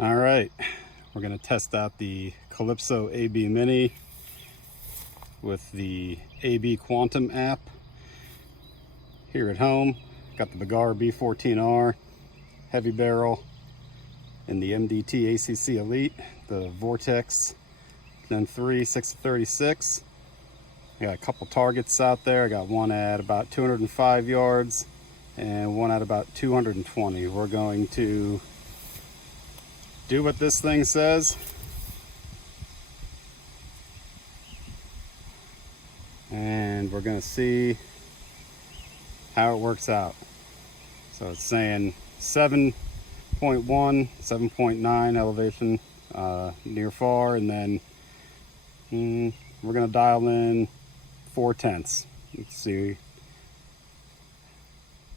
All right, we're gonna test out the Calypso AB Mini with the AB Quantum app here at home. Got the Bagar B14R heavy barrel and the MDT ACC Elite, the Vortex Gen 3 6-36. I got a couple targets out there. I got one at about 205 yards and one at about 220. We're going to do what this thing says and we're going to see how it works out. So it's saying 7.1, 7.9 elevation near far, and then we're going to dial in 4/10. Let's see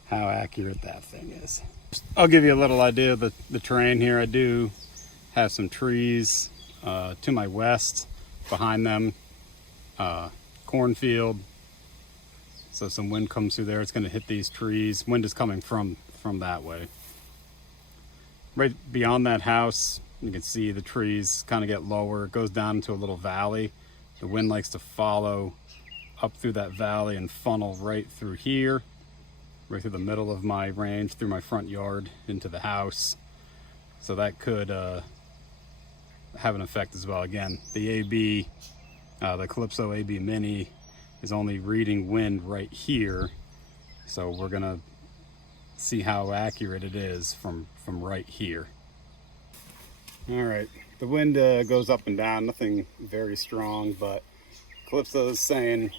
how accurate that thing is. I'll give you a little idea of the terrain here. I do have some trees to my west, behind them, cornfield. So some wind comes through there, it's going to hit these trees. Wind is coming from that way. Right beyond that house, you can see the trees kind of get lower. It goes down into a little valley. The wind likes to follow up through that valley and funnel right through here, right through the middle of my range, through my front yard into the house. So that could have an effect as well. Again, the Calypso AB Mini is only reading wind right here. So we're gonna see how accurate it is from right here. All right, the wind goes up and down, nothing very strong, but Calypso is saying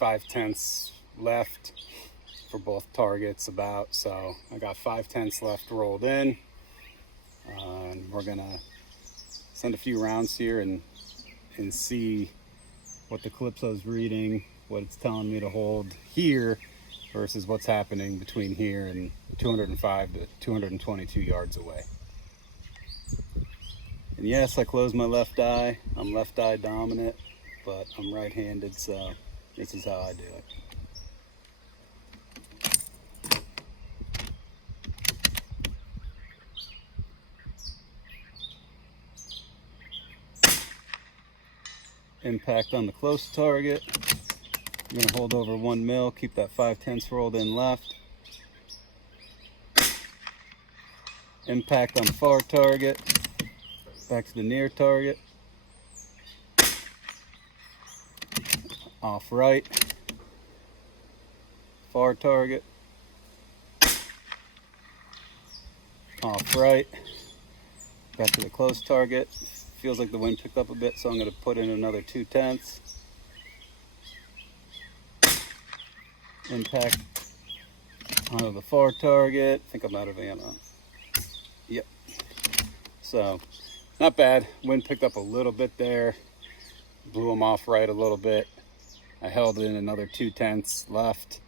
5/10 left for both targets about. So I got 5/10 left rolled in, and we're gonna send a few rounds here and see what the Calypso's reading, what it's telling me to hold here versus what's happening between here and 205 to 222 yards away. And yes, I close my left eye. I'm left eye dominant, but I'm right-handed, so this is how I do it. Impact on the close target. I'm going to hold over 1 mil, keep that 5/10 rolled in left. Impact on the far target, back to the near target. Off right, far target. Off right, back to the close target. Feels like the wind picked up a bit, so I'm going to put in another 2/10. Impact onto the far target. I think I'm out of ammo. Yep. So, not bad. Wind picked up a little bit there. Blew them off right a little bit. I held in another 2/10 left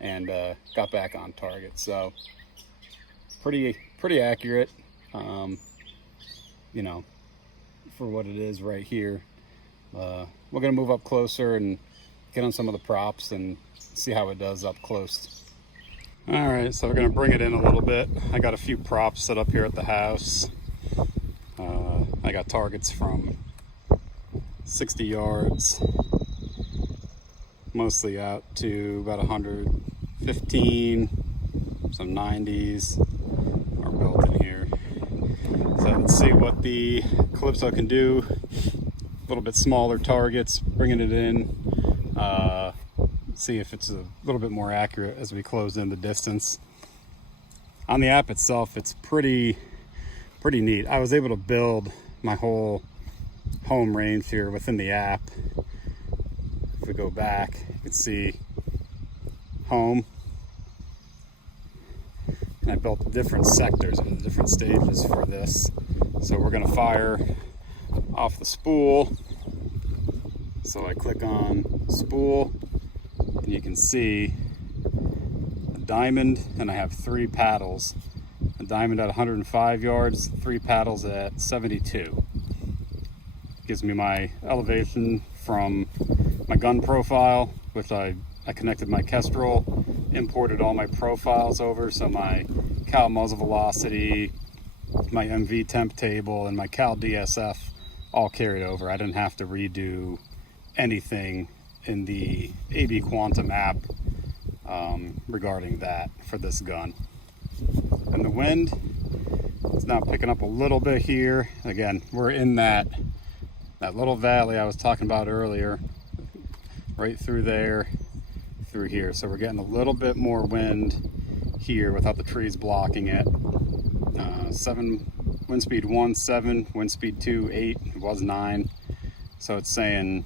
and got back on target. So, pretty accurate. You know, for what it is right here. We're gonna move up closer and get on some of the props and see how it does up close. All right, so we're gonna bring it in a little bit. I got a few props set up here at the house. I got targets from 60 yards, mostly out to about 115, some 90s are built in here. So let's see what the Calypso can do. A little bit smaller targets, bringing it in. See if it's a little bit more accurate as we close in the distance. On the app itself, it's pretty neat. I was able to build my whole home range here within the app. If we go back, you can see home. And I built different sectors and different stages for this. So we're gonna fire off the spool. So I click on spool and you can see a diamond, and I have 3 paddles. A diamond at 105 yards, 3 paddles at 72. Gives me my elevation from my gun profile, which I connected my Kestrel, imported all my profiles over, so my cow muzzle velocity, my MV temp table and my Cal DSF all carried over. I didn't have to redo anything in the AB Quantum app regarding that for this gun. And the wind is now picking up a little bit here. Again, we're in that little valley I was talking about earlier, right through there, through here. So we're getting a little bit more wind here without the trees blocking it. 7 wind speed 1, 7, wind speed 2, 8, it was 9. So it's saying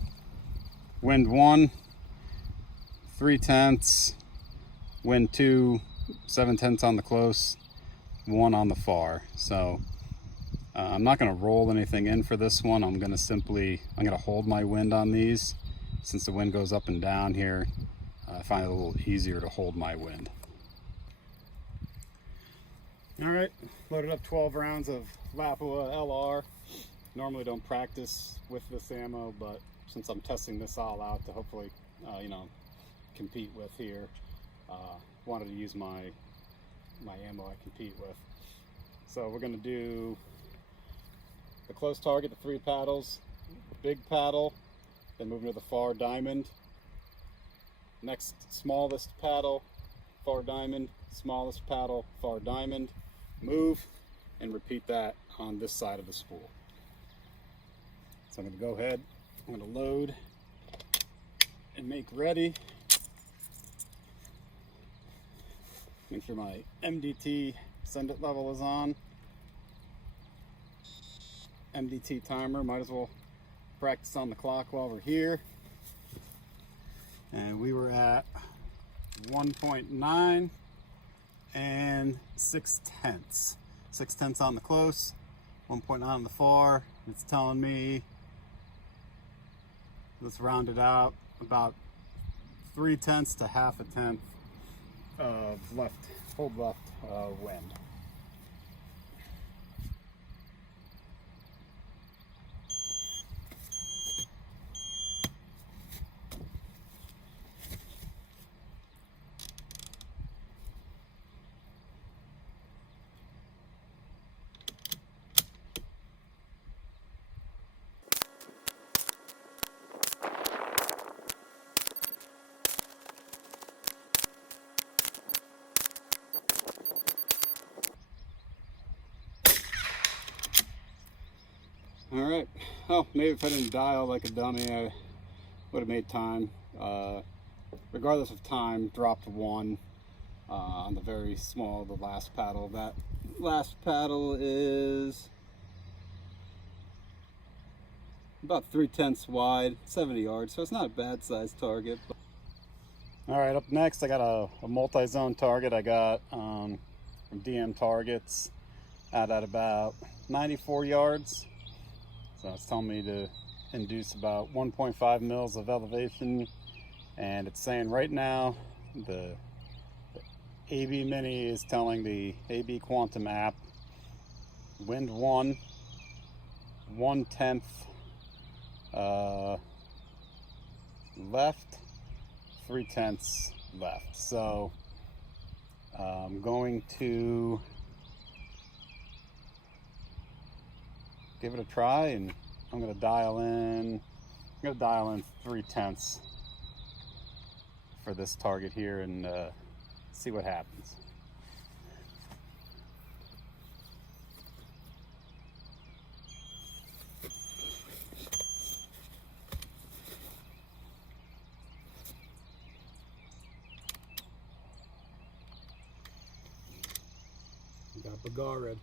wind 1, 3/10, wind 2, 7/10 on the close, 1 on the far. So I'm not going to roll anything in for this one. I'm going to hold my wind on these. Since the wind goes up and down here, I find it a little easier to hold my wind. All right, loaded up 12 rounds of Lapua LR. Normally don't practice with this ammo, but since I'm testing this all out to hopefully, compete with here, wanted to use my ammo I compete with. So we're going to do the close target, the 3 paddles, big paddle, then moving to the far diamond. Next smallest paddle, far diamond, smallest paddle, far diamond, move, and repeat that on this side of the spool. So I'm going to go ahead, I'm going to load and make ready. Make sure my MDT send it level is on. MDT timer, might as well practice on the clock while we're here. And we were at 1.9 and 6/10. 6/10 on the close, 1.9 on the far. It's telling me, let's round it out, about 3/10 to 1/2 tenth of hold left wind. All right. Oh, maybe if I didn't dial like a dummy, I would have made time. Regardless of time, dropped 1 on the very small, the last paddle. That last paddle is about 3/10 wide, 70 yards, so it's not a bad sized target. All right, up next I got a multi-zone target I got from DM Targets at about 94 yards. So it's telling me to induce about 1.5 mils of elevation, and it's saying right now the AB Mini is telling the AB Quantum app wind 1, 1/10 left, 3/10 left. So I'm going to give it a try, and I'm going to dial in 3/10 for this target here and see what happens. Got Bagar red.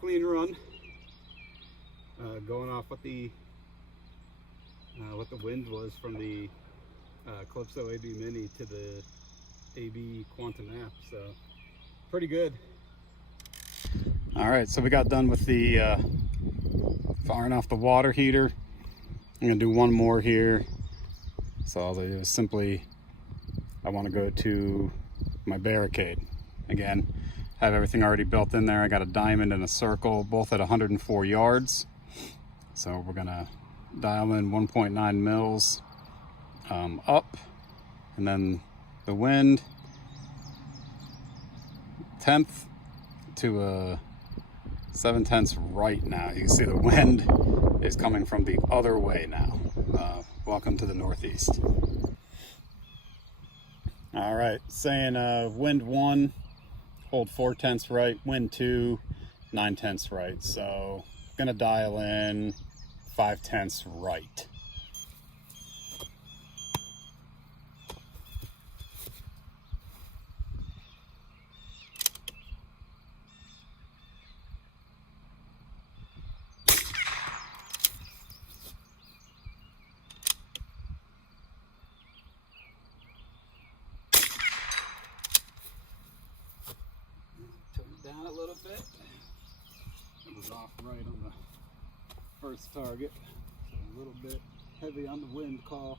Clean run, going off what the wind was from the Calypso AB Mini to the AB Quantum app, so pretty good. All right, so we got done with the firing off the water heater. I'm gonna do one more here. So all I do is simply, I want to go to my barricade. Again, have everything already built in there. I got a diamond and a circle, both at 104 yards. So we're gonna dial in 1.9 mils up, and then the wind 1/10 to a 7/10 right now. You can see the wind is coming from the other way now. Welcome to the Northeast. All right, saying wind 1, hold 4/10 right, wind 2, 9/10 right. So gonna dial in 5/10 right. Down a little bit. It was off right on the first target. So a little bit heavy on the wind call.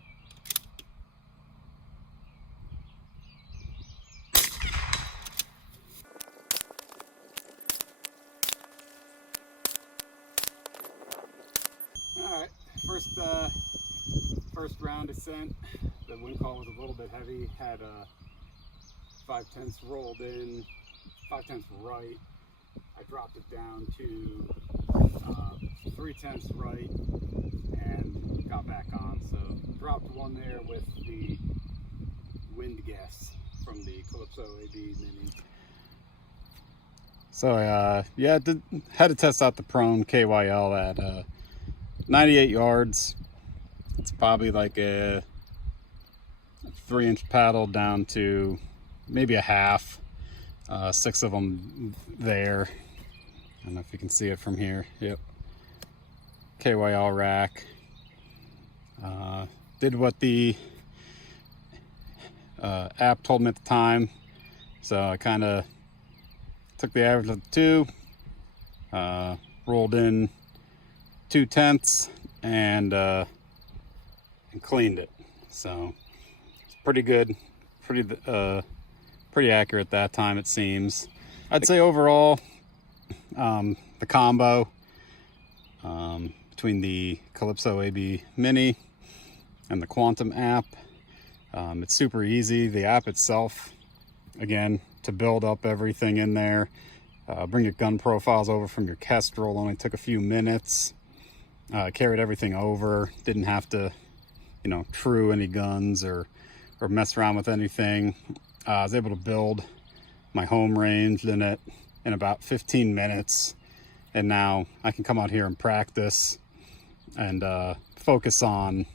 Alright, first round is sent. The wind call was a little bit heavy, had 5/10 rolled in, 5/10 right. I dropped it down to 3/10 right and got back on. So dropped one there with the wind guess from the Calypso AB Mini. So yeah, had to test out the prone KYL at 98 yards. It's probably like a 3-inch paddle down to maybe a half. 6 of them there. I don't know if you can see it from here. Yep. KYL rack. Did what the app told me at the time. So I kind of took the average of the two, rolled in 2/10 and cleaned it. So it's pretty good, pretty accurate that time, it seems. I'd say overall, the combo between the Calypso AB Mini and the Quantum app, it's super easy. The app itself, again, to build up everything in there, bring your gun profiles over from your Kestrel, only took a few minutes. Carried everything over, didn't have to, true any guns or mess around with anything. I was able to build my home range in it in about 15 minutes. And now I can come out here and practice and focus on,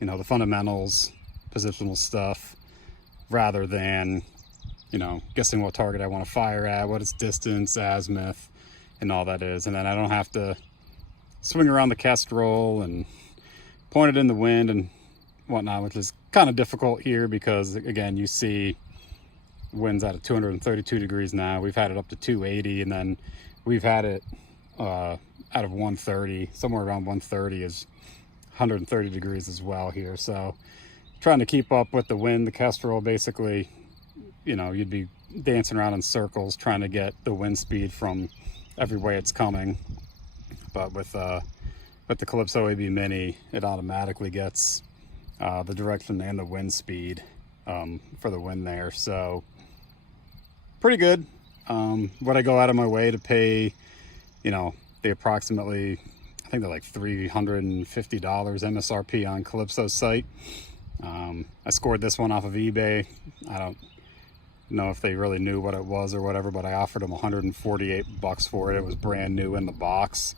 the fundamentals, positional stuff, rather than, guessing what target I want to fire at, what its distance, azimuth, and all that is. And then I don't have to swing around the Kestrel and point it in the wind and whatnot, which is kind of difficult here because, again, you see winds out of 232 degrees now. We've had it up to 280, and then we've had it out of 130. Somewhere around 130 is 130 degrees as well here. So trying to keep up with the wind, the Kestrel, basically, you'd be dancing around in circles trying to get the wind speed from every way it's coming. But with the Calypso AB Mini, it automatically gets the direction and the wind speed for the wind there. So pretty good. Would I go out of my way to pay, the approximately, I think they're like $350 MSRP on Calypso's site. I scored this one off of eBay. I don't know if they really knew what it was or whatever, but I offered them $148 for it. It was brand new in the box,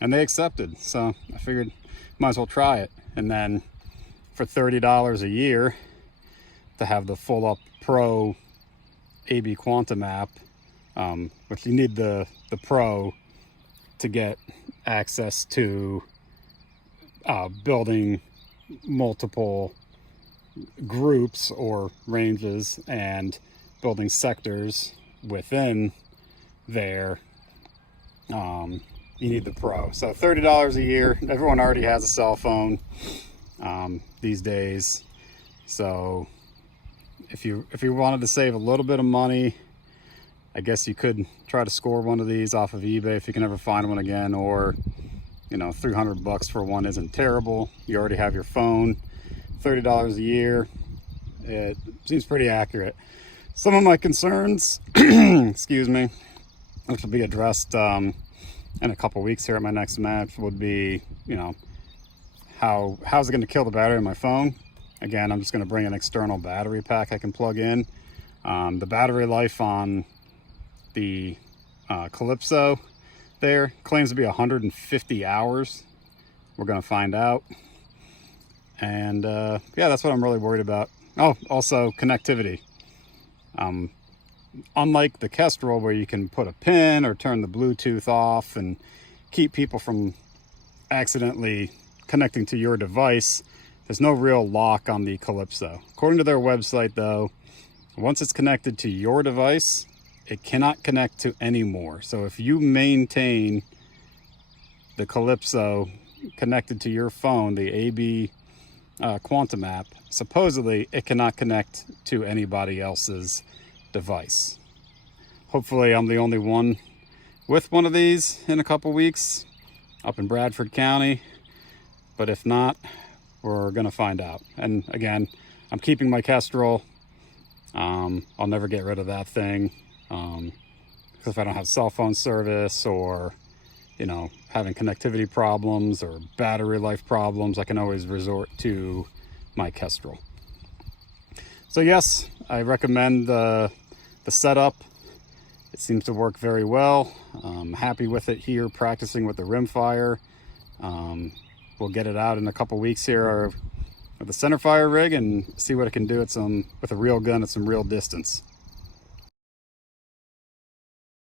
and they accepted. So I figured might as well try it. And then for $30 a year to have the full up Pro AB Quantum app, which you need the Pro to get access to building multiple groups or ranges and building sectors within there. You need the Pro. So $30 a year. Everyone already has a cell phone these days. So if you wanted to save a little bit of money I guess you could try to score one of these off of eBay if you can ever find one again, or, you know, $300 for one isn't terrible. You already have your phone, $30 a year. It seems pretty accurate. Some of my concerns, excuse me, which will be addressed in a couple weeks here at my next match, would be, you know, how's it going to kill the battery on my phone? Again, I'm just going to bring an external battery pack I can plug in. The battery life on the Calypso there claims to be 150 hours. We're going to find out. And yeah, that's what I'm really worried about. Oh, also connectivity. Unlike the Kestrel, where you can put a pin or turn the Bluetooth off and keep people from accidentally connecting to your device, there's no real lock on the Calypso. According to their website, though, once it's connected to your device, it cannot connect to any more. So if you maintain the Calypso connected to your phone, the AB Quantum app, supposedly it cannot connect to anybody else's device. Hopefully I'm the only one with one of these in a couple weeks up in Bradford County, but if not, we're gonna find out. And again, I'm keeping my Kestrel. I'll never get rid of that thing, because if I don't have cell phone service, or, you know, having connectivity problems or battery life problems, I can always resort to my Kestrel. So yes, I recommend the setup. It seems to work very well. I'm happy with it here, practicing with the rimfire. We'll get it out in a couple weeks here with the centerfire rig and see what it can do with a real gun at some real distance.